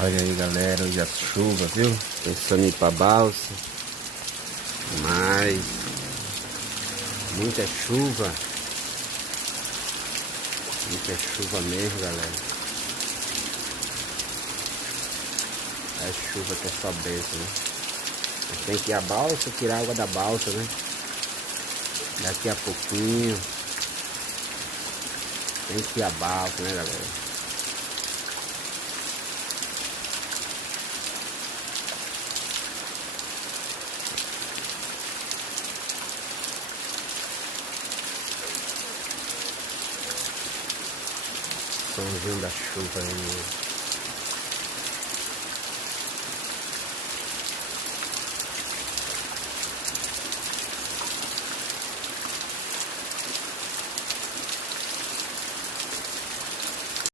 Olha aí, galera, hoje a chuva, viu? Pensando em ir pra balsa, mas muita chuva mesmo, galera. A chuva que é só benção, né? Tem que ir a balsa, tirar a água da balsa, né? Daqui a pouquinho tem que ir a balsa, né, galera? Somzinho da chuva aí, né?